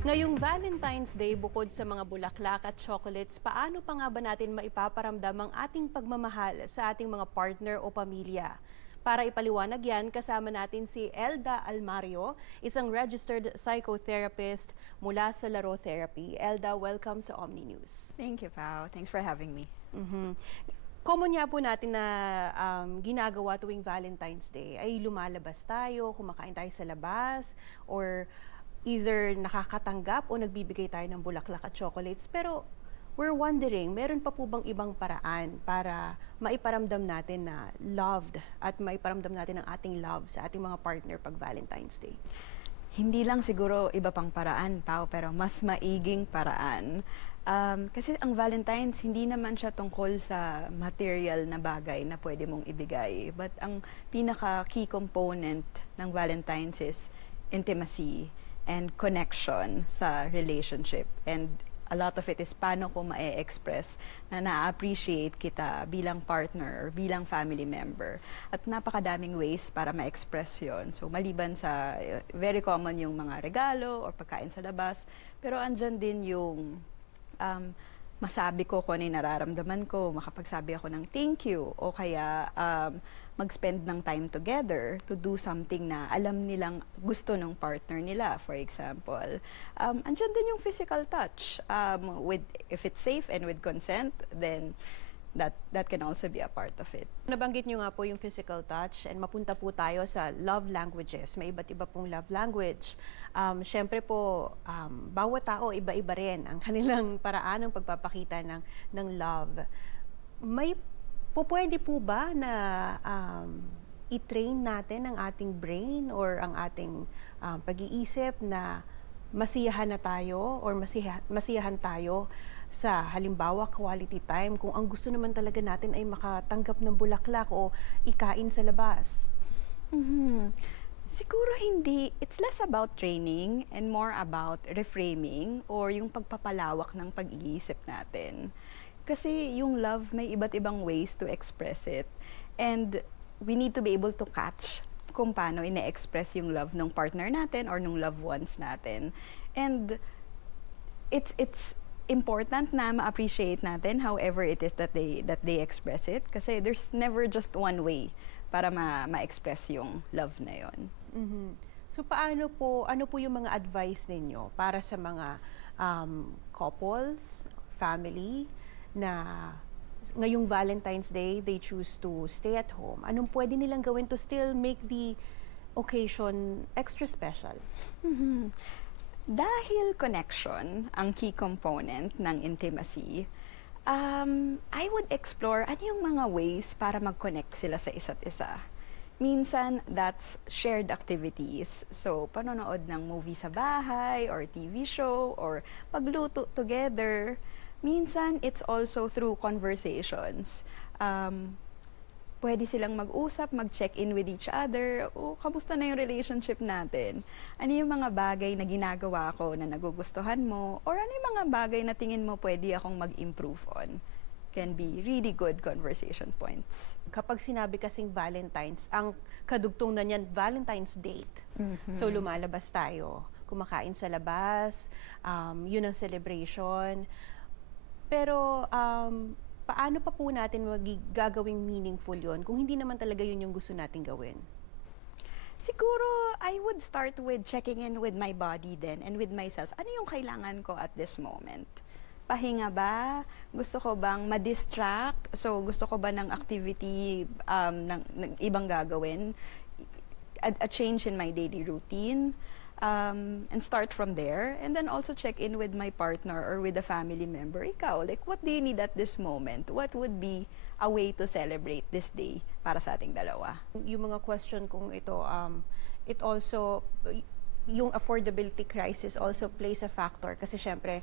Ngayong Valentine's Day, bukod sa mga bulaklak at chocolates, paano pa nga ba natin maipaparamdam ang ating pagmamahal sa ating mga partner o pamilya? Para ipaliwanag yan, kasama natin si Elda Almario, isang registered psychotherapist mula sa Laro Therapy. Elda, welcome sa Omni News. Thank you, Pao. Thanks for having me. Common nga po natin na ginagawa tuwing Valentine's Day ay lumalabas tayo, kumakain tayo sa labas, or either nakakatanggap o nagbibigay tayo ng bulaklak at chocolates. Pero we're wondering, meron pa po bang ibang paraan para maiparamdam natin na loved at maiparamdam natin ang ating love sa ating mga partner pag Valentine's Day? Hindi lang siguro iba pang paraan, Pao, pero mas maiging paraan. Kasi ang Valentine's, hindi naman siya tungkol sa material na bagay na pwede mong ibigay. But ang pinaka-key component ng Valentine's is intimacy and connection sa relationship. And a lot of it is paano ko ma-express na na-appreciate kita bilang partner or bilang family member. At napakadaming ways para ma-express yon. So maliban sa very common yung mga regalo or pagkain sa labas, pero andyan din yung masabi ko kung ano yung nararamdaman ko, makapagsabi ako ng thank you, o kaya mag-spend ng time together to do something na alam nilang gusto ng partner nila. For example, andyan din yung physical touch. If it's safe and with consent, then that can also be a part of it. Nabanggit nyo nga po yung physical touch, and mapunta po tayo sa love languages. May iba't iba pong love language. Siyempre po, bawat tao iba-iba rin ang kanilang paraan ng pagpapakita ng love. May pwede po ba na i-train natin ang ating brain or ang ating pag-iisip na masiyahan na tayo or masiyahan tayo sa halimbawa quality time kung ang gusto naman talaga natin ay makatanggap ng bulaklak o ikain sa labas? Siguro hindi. It's less about training and more about reframing or yung pagpapalawak ng pag-iisip natin. Kasi yung love, may iba't ibang ways to express it. And we need to be able to catch kung paano ina-express yung love ng partner natin or ng loved ones natin. And it's important na ma-appreciate natin however it is that they express it, kasi there's never just one way para ma-express yung love na yon. So ano po yung mga advice ninyo para sa mga couples, family na ngayong Valentine's Day, they choose to stay at home? Anong pwede nilang gawin to still make the occasion extra special? Dahil connection ang key component ng intimacy, I would explore ano yung mga ways para mag-connect sila sa isa't isa. Minsan, that's shared activities. So, panonood ng movie sa bahay or TV show or pagluto together. Minsan, it's also through conversations. Pwede silang mag-usap, mag-check-in with each other. O, kamusta na yung relationship natin? Ano yung mga bagay na ginagawa ko na nagugustuhan mo? Or ano yung mga bagay na tingin mo pwede akong mag-improve on? Can be really good conversation points. Kapag sinabi kasing Valentine's, ang kadugtong na niyan, Valentine's date. So lumalabas tayo, kumakain sa labas, yun ang celebration. Pero paano pa po natin gagawing meaningful yun kung hindi naman talaga yun yung gusto nating gawin? Siguro, I would start with checking in with my body then and with myself. Ano yung kailangan ko at this moment? Pahinga ba? Gusto ko bang ma-distract? So, gusto ko ba ng activity ng ibang gagawin? A change in my daily routine? And start from there. And then also check in with my partner or with a family member. Ikaw, like, what do you need at this moment? What would be a way to celebrate this day para sa ating dalawa? Yung mga question kong ito, it also, yung affordability crisis also plays a factor. Kasi syempre,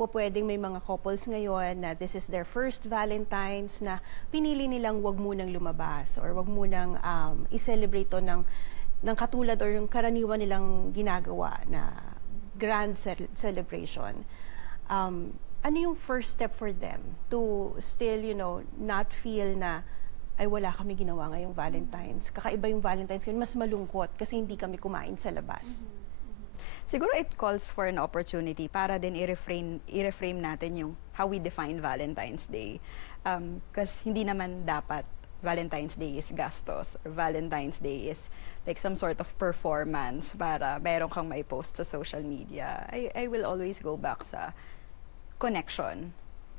pwedeng may mga couples ngayon na this is their first Valentine's na pinili nilang wag munang lumabas or wag munang i-celebrate to ng katulad or yung karaniwan nilang ginagawa na grand celebration. Ano yung first step for them to still, not feel na ay wala kami ginawa ngayong Valentine's. Kakaiba yung Valentine's ngayon, mas malungkot kasi hindi kami kumain sa labas. Siguro it calls for an opportunity para din i-reframe natin yung how we define Valentine's Day. Kasi hindi naman dapat Valentine's Day is gastos or Valentine's Day is like some sort of performance para meron kang mai-post sa social media. I will always go back sa connection.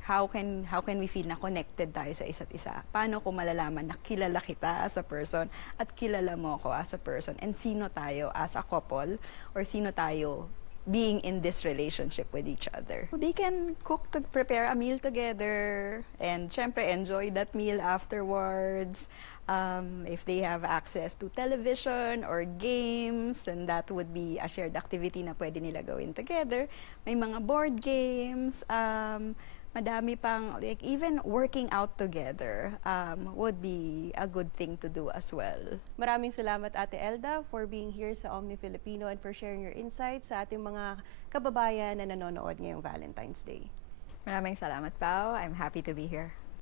How can we feel na connected tayo sa isa't isa? Paano ko malalaman na kilala kita as a person at kilala mo ako as a person? And sino tayo as a couple or sino tayo being in this relationship with each other? They can prepare a meal together and syempre enjoy that meal afterwards. If they have access to television or games, then that would be a shared activity na pwede nila gawin together. May mga board games, madami pang, like even working out together would be a good thing to do as well. Maraming salamat Ate Elda for being here sa Omni Filipino and for sharing your insights sa ating mga kababayan na nanonood ngayong Valentine's Day. Maraming salamat, Pao. I'm happy to be here.